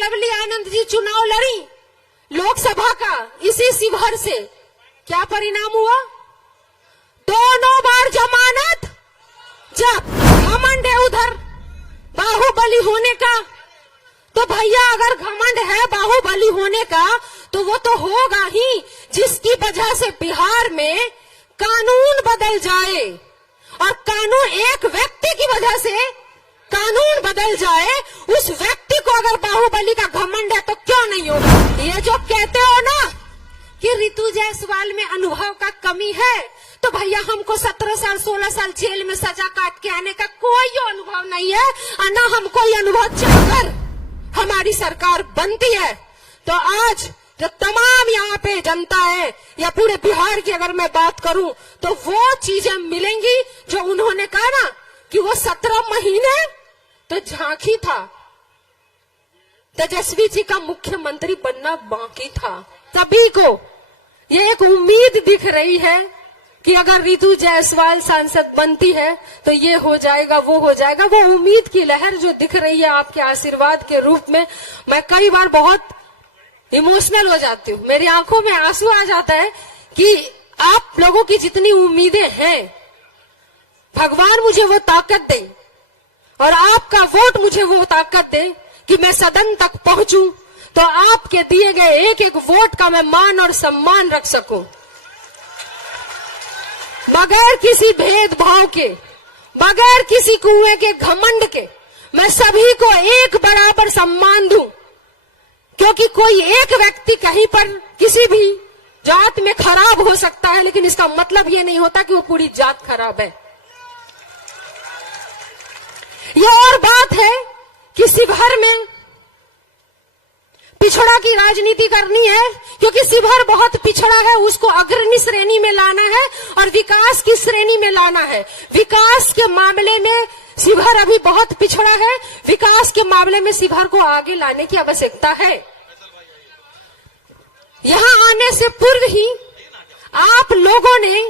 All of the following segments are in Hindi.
लवली आनंद जी चुनाव लड़ी लोकसभा का इसी शिवहर से, क्या परिणाम हुआ? दोनों बार जमानत। जब घमंड है उधर बाहुबली होने का, तो भैया अगर घमंड है बाहुबली होने का तो वो तो होगा ही, जिसकी वजह से बिहार में कानून बदल जाए। और कानून एक व्यक्ति की वजह से कानून बदल जाए, उस व्यक्ति को अगर बाहुबली का घमंड है तो क्यों नहीं होगा? ये जो कहते हो ना कि रितु जायसवाल में अनुभव का कमी है, तो भैया हमको 17 साल 16 साल जेल में सजा काट के आने का कोई अनुभव नहीं है, और न हमको ये अनुभव चाहकर हमारी सरकार बनती है। तो आज जो तमाम यहाँ पे जनता है या पूरे बिहार की अगर मैं बात करूं, तो वो चीजें मिलेंगी जो उन्होंने कहा ना कि वो 17 महीने तो झांकी था, तेजस्वी जी का मुख्यमंत्री बनना बाकी था। सभी को ये एक उम्मीद दिख रही है कि अगर रितु जायसवाल सांसद बनती है तो ये हो जाएगा, वो हो जाएगा। वो उम्मीद की लहर जो दिख रही है आपके आशीर्वाद के रूप में, मैं कई बार बहुत इमोशनल हो जाती हूँ, मेरी आंखों में आंसू आ जाता है कि आप लोगों की जितनी उम्मीदें हैं, भगवान मुझे वो ताकत दे और आपका वोट मुझे वो ताकत दे कि मैं सदन तक पहुंचूं, तो आपके दिए गए एक एक वोट का मैं मान और सम्मान रख सकूं, बगैर किसी भेदभाव के, बगैर किसी कुएं के घमंड के, मैं सभी को एक बराबर सम्मान दूं। क्योंकि कोई एक व्यक्ति कहीं पर किसी भी जात में खराब हो सकता है, लेकिन इसका मतलब ये नहीं होता कि वो पूरी जात खराब है। ये और बात है कि शिवहर में पिछड़ा की राजनीति करनी है, क्योंकि शिवहर बहुत पिछड़ा है, उसको अग्रणी श्रेणी में लाना है और विकास की श्रेणी में लाना है। विकास के मामले में शिवहर अभी बहुत पिछड़ा है, विकास के मामले में शिवहर को आगे लाने की आवश्यकता है। यहाँ आने से पूर्व ही आप लोगों ने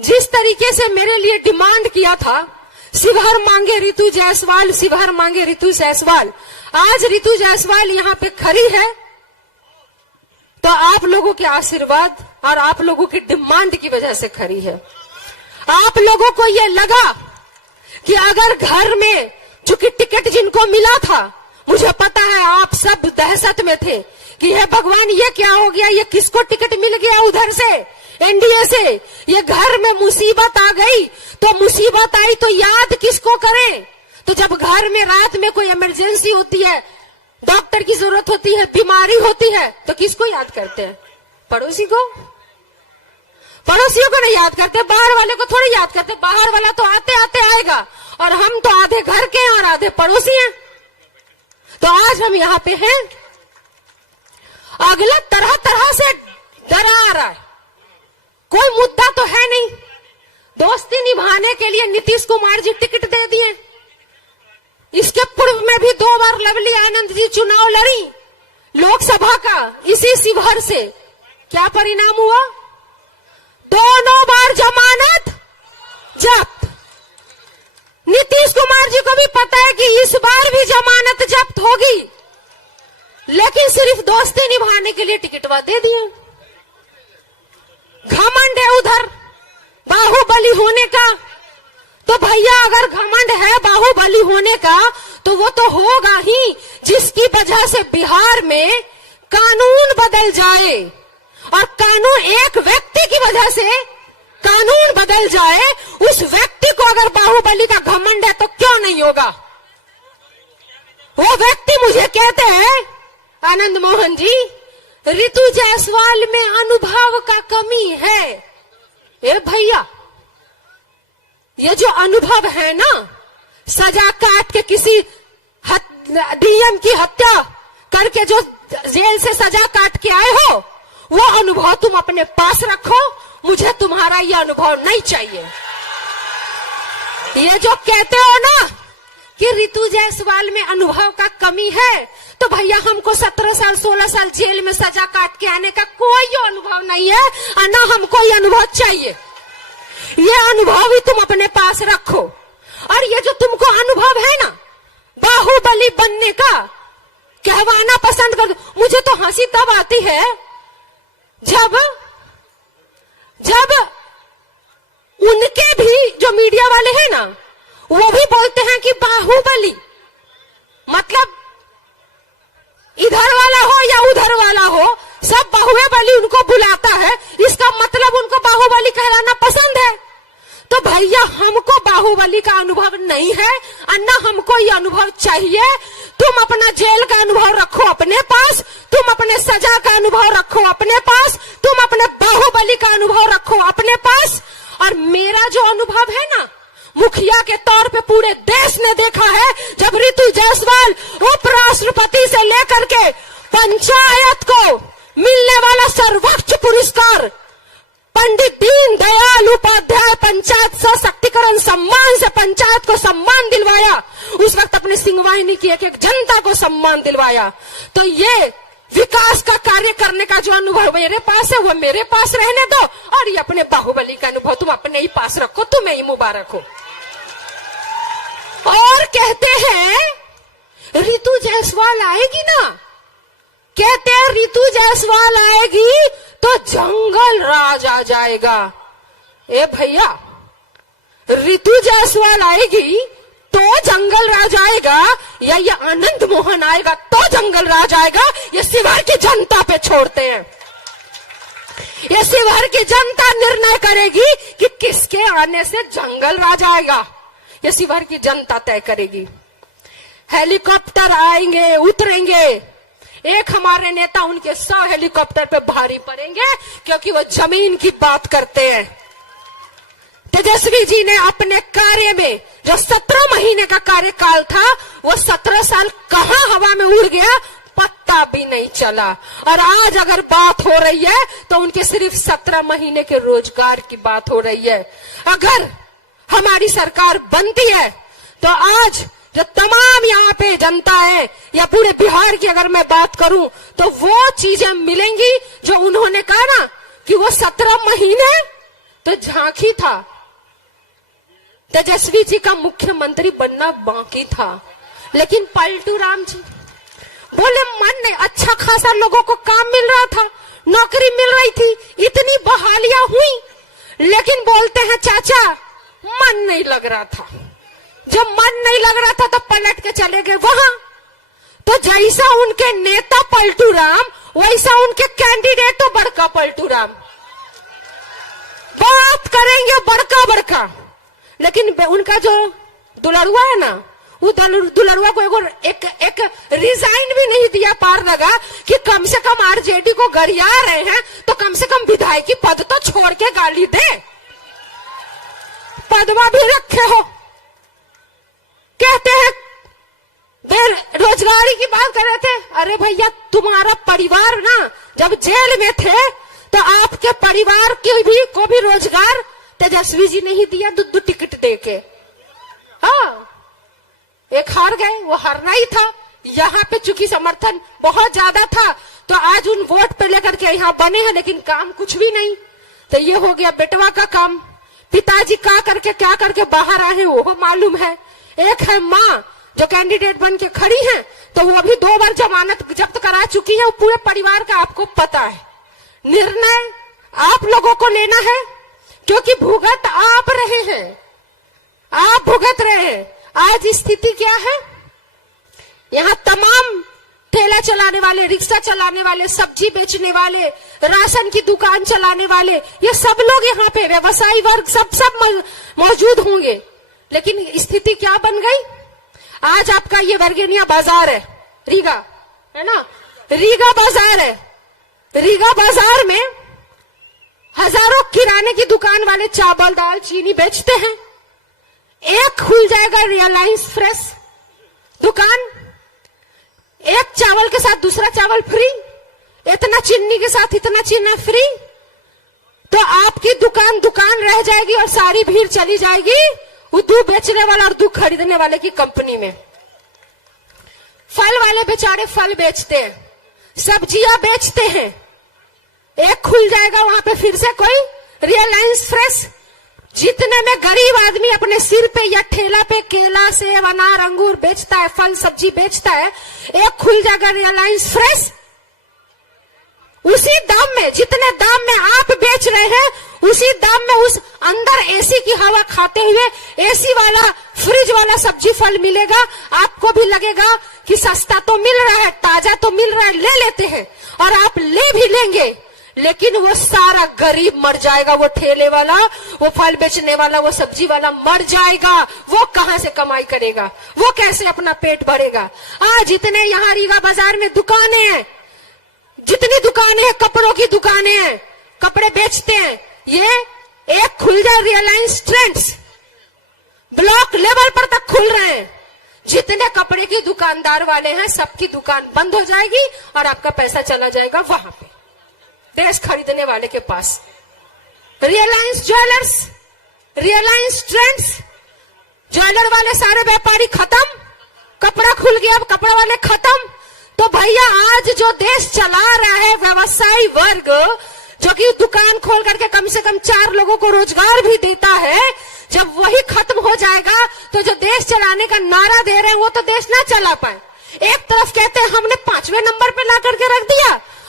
जिस तरीके से मेरे लिए डिमांड किया था, शिवहर मांगे रितु जायसवाल, शिवहर मांगे रितु जायसवाल, आज रितु जायसवाल यहाँ पे खड़ी है तो आप लोगों के आशीर्वाद और आप लोगों की डिमांड की वजह से खड़ी है। आप लोगों को ये लगा कि अगर घर में चूंकि टिकट जिनको मिला था, मुझे पता है आप सब दहशत में थे कि हे भगवान ये क्या हो गया, ये किसको टिकट मिल गया उधर से एनडीए से, ये घर में मुसीबत आ गई, तो मुसीबत आई तो याद किसको करें? तो जब घर में रात में कोई इमरजेंसी होती है, डॉक्टर की जरूरत होती है, बीमारी होती है, तो किसको याद करते हैं? पड़ोसी को। पड़ोसियों को नहीं याद करते, बाहर वाले को थोड़ी याद करते, बाहर वाला तो आते आते आएगा, और हम तो आधे घर के और आधे पड़ोसी हैं। तो आज हम यहाँ पे हैं, अगला तरह तरह से डरा आ रहा है, कोई मुद्दा तो है नहीं। दोस्ती निभाने के लिए नीतीश कुमार जी टिकट दे दिए, इसके पूर्व में भी 2 बार लवली आनंद जी चुनाव लड़ी लोकसभा का इसी शिवहर से, क्या परिणाम हुआ? दोनों बार जमानत जब्त। नीतीश कुमार जी को भी पता है कि इस बार भी जमानत जब्त होगी, लेकिन सिर्फ दोस्ती निभाने के लिए टिकटवा दे दिए। घमंड है उधर बाहुबली होने का, तो भैया अगर घमंड है बाहुबली होने का तो वो तो होगा ही, जिसकी वजह से बिहार में कानून बदल जाए। और कानून एक व्यक्ति की वजह से कानून बदल जाए, उस व्यक्ति को अगर बाहुबली का घमंड है तो क्यों नहीं होगा? वो व्यक्ति मुझे कहते हैं आनंद मोहन जी, रितु जायसवाल में अनुभव का कमी है। ए भैया, ये जो अनुभव है ना, सजा काट के किसी डीएम की हत्या करके जो जेल से सजा काट के आए हो, वो अनुभव तुम अपने पास रखो, मुझे तुम्हारा ये अनुभव नहीं चाहिए। ये जो कहते हो ना कि रितु जायसवाल में अनुभव का कमी है, तो भैया हमको 17 साल 16 साल जेल में सजा काट के आने का कोई अनुभव नहीं है, और ना हमको ये अनुभव चाहिए। ये अनुभव ही तुम अपने पास रखो। और ये जो तुमको अनुभव है ना बाहुबली बनने का, कहवाना पसंद मुझे तो हंसी तब आती है जब उनके भी जो मीडिया वाले हैं ना, वो भी बोलते हैं कि बाहुबली, मतलब इधर वाला हो या उधर वाला हो, सब बाहुबली उनको बुलाता है। इसका मतलब उनको बाहुबली कहलाना पसंद है। तो भैया हमको बाहुबली का अनुभव नहीं है, अन्ना हमको ये अनुभव चाहिए। तुम अपना जेल का अनुभव रखो अपने पास, तुम अपने सजा का अनुभव रखो अपने पास, तुम अपने बाहुबली का अनुभव रखो अपने पास। और मेरा जो अनुभव है ना, मुखिया के तौर पे पूरे देश ने देखा है, जब रितु जायसवाल उपराष्ट्रपति से लेकर के पंचायत को मिलने वाला सर्वोच्च पुरस्कार पंडित दीनदयाल उपाध्याय पंचायत सशक्तिकरण सम्मान से पंचायत को सम्मान दिलवाया, उस वक्त अपने सिंहवाहिनी की एक एक जनता को सम्मान दिलवाया। तो ये विकास का कार्य करने का जो अनुभव मेरे पास है, वो मेरे पास रहने दो, और ये अपने बाहुबली का अनुभव तुम अपने ही पास रखो, तुम्हें ही मुबारक हो। और कहते हैं रितु जायसवाल आएगी ना, कहते हैं रितु जायसवाल आएगी तो जंगल राज आ जाएगा। ए भैया, रितु जायसवाल आएगी तो जंगल राज आएगा, या ये आनंद मोहन आएगा तो जंगल राज आएगा, ये शिवहर की जनता पे छोड़ते हैं। ये शिवहर की जनता निर्णय करेगी कि किसके आने से जंगल राज आएगा, ये शिवहर की जनता तय करेगी। हेलीकॉप्टर आएंगे, उतरेंगे, एक हमारे नेता उनके 100 हेलीकॉप्टर पे भारी पड़ेंगे, क्योंकि वो जमीन की बात करते हैं। तेजस्वी जी ने अपने कार्य में जो 17 महीने का कार्यकाल था, वो 17 साल कहां हवा में उड़ गया, पत्ता भी नहीं चला। और आज अगर बात हो रही है तो उनके सिर्फ 17 महीने के रोजगार की बात हो रही है। अगर हमारी सरकार बनती है तो आज जो तमाम यहाँ पे जनता है, या पूरे बिहार की अगर मैं बात करूं, तो वो चीजें मिलेंगी जो उन्होंने कहा ना कि वो 17 महीने तो झांकी था, तेजस्वी जी का मुख्यमंत्री बनना बाकी था। लेकिन पलटू राम जी बोले मन नहीं, अच्छा खासा लोगों को काम मिल रहा था, नौकरी मिल रही थी, इतनी बहालियां हुई, लेकिन बोलते हैं चाचा मन नहीं लग रहा था। जब मन नहीं लग रहा था तो पलट के चले गए वहां। तो जैसा उनके नेता पलटू राम, वैसा उनके कैंडिडेट तो बड़का पलटू राम, बात करेंगे बड़का बड़का, लेकिन उनका जो दुलरुआ है ना, वो दुलरुआ को एक रिजाइन भी नहीं दिया पार लगा कि कम से कम आरजेडी को गरिया रहे हैं तो कम से कम विधायकी पद तो छोड़ के गाली दे, पदवा भी रखे हो। कहते हैं बेरोजगारी की बात कर रहे थे, अरे भैया तुम्हारा परिवार ना जब जेल में थे तो आपके परिवार को भी रोजगार तेजस्वी जी ने ही दिया, 2 टिकट देके। हाँ, एक हार गए, वो हारना ही था। यहाँ पे चूंकि समर्थन बहुत ज्यादा था तो आज उन वोट पे लेकर के यहाँ बने हैं, लेकिन काम कुछ भी नहीं। तो ये हो गया बेटवा का काम। पिताजी क्या करके बाहर आए हैं वो मालूम है। एक है माँ जो कैंडिडेट बन के खड़ी है, तो वो भी 2 बार जमानत जब्त करा चुकी है। वो पूरे परिवार का आपको पता है। निर्णय आप लोगों को लेना है, क्योंकि भुगत आप रहे हैं, आप भुगत रहे हैं। आज स्थिति क्या है, यहाँ तमाम ठेला चलाने वाले, रिक्शा चलाने वाले, सब्जी बेचने वाले, राशन की दुकान चलाने वाले, ये सब लोग यहाँ पे व्यवसायी वर्ग सब मौजूद होंगे। लेकिन स्थिति क्या बन गई, आज आपका ये वर्गेनिया बाजार है, रीगा है ना, रीगा बाजार है। रीगा बाजार में हजारों किराने की दुकान वाले चावल दाल चीनी बेचते हैं। एक खुल जाएगा रिलायंस फ्रेश दुकान, एक चावल के साथ दूसरा चावल फ्री, इतना चीनी के साथ इतना चीनी फ्री, तो आपकी दुकान रह जाएगी और सारी भीड़ चली जाएगी वो दूध बेचने वाला और दूध खरीदने वाले की कंपनी में। फल वाले बेचारे फल बेचते हैं, सब्जियां बेचते हैं, एक खुल जाएगा वहां पे फिर से कोई रिलायंस फ्रेश। जितने में गरीब आदमी अपने सिर पे या ठेला पे केला सेब अनार अंगूर बेचता है, फल सब्जी बेचता है, एक खुल जाएगा रिलायंस फ्रेश, उसी दाम में, जितने दाम में आप बेच रहे हैं, उसी दाम में उस अंदर एसी की हवा खाते हुए एसी वाला, फ्रिज वाला सब्जी फल मिलेगा। आपको भी लगेगा कि सस्ता तो मिल रहा है, ताजा तो मिल रहा है, ले लेते हैं, और आप ले भी लेंगे, लेकिन वो सारा गरीब मर जाएगा। वो ठेले वाला, वो फल बेचने वाला, वो सब्जी वाला मर जाएगा। वो कहां से कमाई करेगा? वो कैसे अपना पेट भरेगा? आज जितने यहाँ रीगा बाजार में दुकानें हैं, जितनी दुकानें हैं, कपड़ों की दुकानें हैं, कपड़े बेचते हैं, ये एक खुल जाए रिलायंस ट्रेंड्स, ब्लॉक लेवल पर तक खुल रहे हैं। जितने कपड़े की दुकानदार वाले हैं, सबकी दुकान बंद हो जाएगी और आपका पैसा चला जाएगा वहां पे, ड्रेस खरीदने वाले के पास। Reliance Jewellers, Reliance Trends, jeweller वाले सारे व्यापारी खत्म, कपड़ा खुल गया, अब कपड़ा वाले खत्म। तो भैया आज जो देश चला रहा है व्यवसायी वर्ग, जो कि दुकान खोल करके कम से कम 4 लोगों को रोजगार भी देता है, जब वही खत्म हो जाएगा तो जो देश चलाने का नारा दे रहे हैं वो तो देश ना चला पाए। एक तरफ कहते हैं हमने 5वें नंबर पे ला करके रख दिया,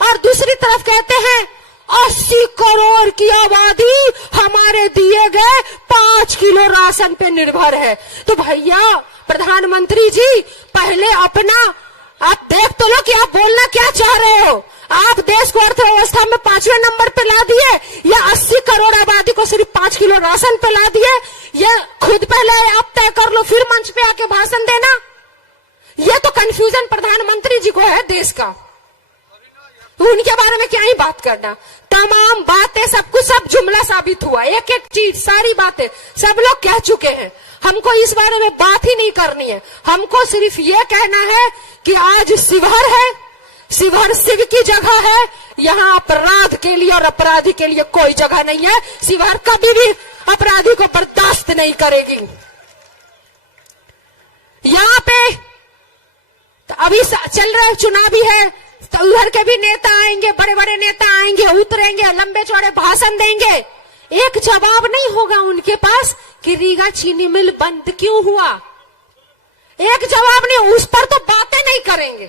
और दूसरी तरफ कहते हैं 80 करोड़ की आबादी हमारे दिए गए 5 किलो राशन पे निर्भर है। तो भैया प्रधानमंत्री जी, पहले अपना आप देख तो लो कि आप बोलना क्या चाह रहे हो। आप देश को अर्थव्यवस्था में 5वें नंबर पे ला दिए, या 80 करोड़ आबादी को सिर्फ 5 किलो राशन पे ला दिए? ये खुद पहले आप तय कर लो, फिर मंच पे आके भाषण देना। ये तो कंफ्यूजन प्रधानमंत्री जी को है देश का, उनके बारे में क्या ही बात करना। तमाम बातें, सब कुछ, सब जुमला साबित हुआ, एक एक चीज, सारी बातें सब लोग कह चुके हैं। हमको इस बारे में बात ही नहीं करनी है। हमको सिर्फ ये कहना है कि आज शिवहर है, शिवहर शिव की जगह है, यहाँ अपराध के लिए और अपराधी के लिए कोई जगह नहीं है। शिवहर कभी भी अपराधी को बर्दाश्त नहीं करेगी। यहाँ पे अभी चल रहा है, चुनाव भी है, तो उधर के भी नेता आएंगे, बड़े बड़े नेता आएंगे, उतरेंगे, लंबे चौड़े भाषण देंगे। एक जवाब नहीं होगा उनके पास कि रीगा चीनी मिल बंद क्यों हुआ। एक जवाब नहीं, उस पर तो बातें नहीं करेंगे,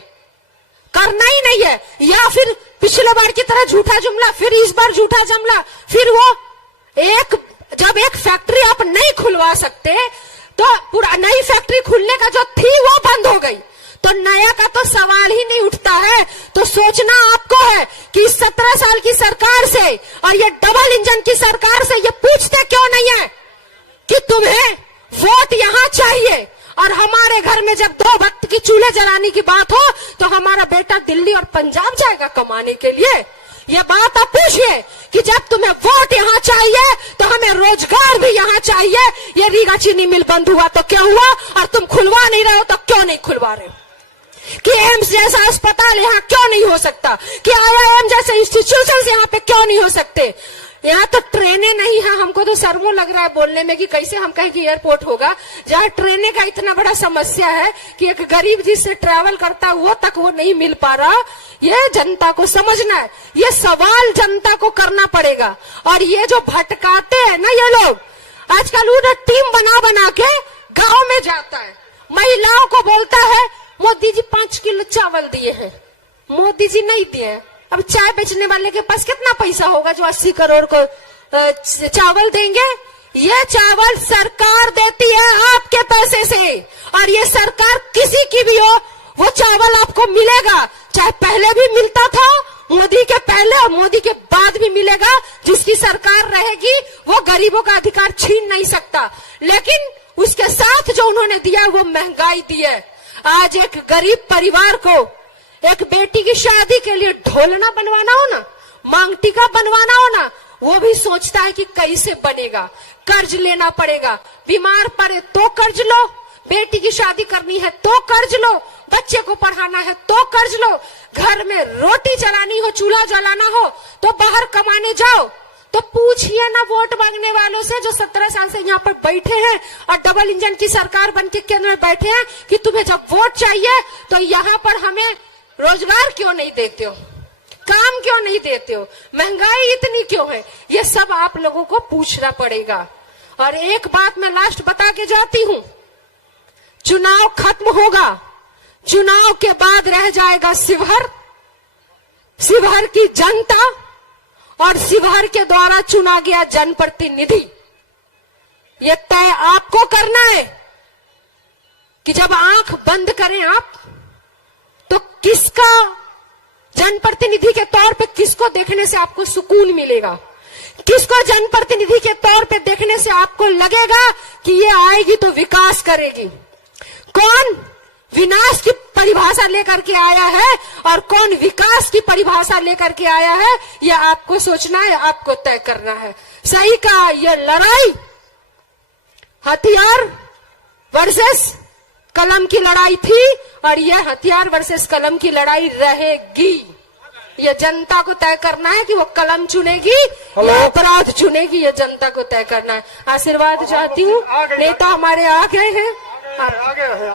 करना ही नहीं है। या फिर पिछले बार की तरह झूठा जुमला, फिर इस बार झूठा जुमला, फिर वो जब एक फैक्ट्री आप नहीं खुलवा सकते तो पूरा नई फैक्ट्री खुलने का जो थी वो बंद हो गई, तो नया का तो सवाल ही नहीं उठता है। तो सोचना आपको है कि 17 साल की सरकार से और ये डबल इंजन की सरकार से ये पूछते क्यों नहीं है कि तुम्हें वोट यहां चाहिए, और हमारे घर में जब 2 वक्त की चूल्हे जलाने की बात हो तो हमारा बेटा दिल्ली और पंजाब जाएगा कमाने के लिए। ये बात आप पूछिए कि जब तुम्हें वोट यहाँ चाहिए तो हमें रोजगार भी यहाँ चाहिए। ये रीगा चीनी मिल बंद हुआ तो क्या हुआ, और तुम खुलवा नहीं रहे हो तो क्यों नहीं खुलवा रहे हो? कि एम्स जैसा अस्पताल यहाँ क्यों नहीं हो सकता, कि IIM जैसे इंस्टीट्यूशंस यहाँ पे क्यों नहीं हो सकते? यहाँ तो ट्रेनें नहीं है। हमको तो शर्मो लग रहा है बोलने में कि कैसे हम कहें कि एयरपोर्ट होगा, जहाँ ट्रेनें का इतना बड़ा समस्या है कि एक गरीब जिससे ट्रैवल करता है वो तक वो नहीं मिल पा रहा। ये जनता को समझना है, ये सवाल जनता को करना पड़ेगा। और ये जो भटकाते हैं ना ये लोग, आजकल उन्हें टीम बना बना के गाँव में जाता है, महिलाओं को बोलता है मोदी जी 5 किलो चावल दिए हैं। मोदी जी नहीं दिए। अब चाय बेचने वाले के पास कितना पैसा होगा जो 80 करोड़ को चावल देंगे? ये चावल सरकार देती है आपके पैसे से, और ये सरकार किसी की भी हो वो चावल आपको मिलेगा, चाहे पहले भी मिलता था, मोदी के पहले और मोदी के बाद भी मिलेगा। जिसकी सरकार रहेगी वो गरीबों का अधिकार छीन नहीं सकता, लेकिन उसके साथ जो उन्होंने दिया वो महंगाई दी है। आज एक गरीब परिवार को एक बेटी की शादी के लिए ढोलना बनवाना हो ना, मांग टीका बनवाना हो ना, वो भी सोचता है कि कैसे बनेगा, कर्ज लेना पड़ेगा, बीमार पड़े तो कर्ज लो, बेटी की शादी करनी है तो कर्ज लो, बच्चे को पढ़ाना है तो कर्ज लो, घर में रोटी चलानी हो, चूल्हा जलाना हो तो बाहर कमाने जाओ। तो पूछिए ना वोट मांगने वालों से जो 17 साल से यहाँ पर बैठे हैं और डबल इंजन की सरकार बनके केंद्र में बैठे हैं कि तुम्हें जब वोट चाहिए तो यहाँ पर हमें रोजगार क्यों नहीं देते हो, काम क्यों नहीं देते हो, महंगाई इतनी क्यों है? ये सब आप लोगों को पूछना पड़ेगा। और एक बात मैं लास्ट बता के जाती हूँ, चुनाव खत्म होगा, चुनाव के बाद रह जाएगा शिवहर, शिवहर की जनता और शिवहर के द्वारा चुना गया जनप्रतिनिधि, ये तय आपको करना है कि जब आंख बंद करें आप तो किसका जनप्रतिनिधि के तौर पे किसको देखने से आपको सुकून मिलेगा, किसको जनप्रतिनिधि के तौर पे देखने से आपको लगेगा कि ये आएगी तो विकास करेगी। कौन विनाश की परिभाषा लेकर के आया है और कौन विकास की परिभाषा लेकर के आया है, यह आपको सोचना है, आपको तय करना है। सही कहा, यह लड़ाई हथियार वर्सेस कलम की लड़ाई थी और यह हथियार वर्सेस कलम की लड़ाई रहेगी। यह जनता को तय करना है कि वो कलम चुनेगी या अपराध चुनेगी, यह जनता को तय करना है। आशीर्वाद चाहती हूँ, नेता हमारे आ गए हैं।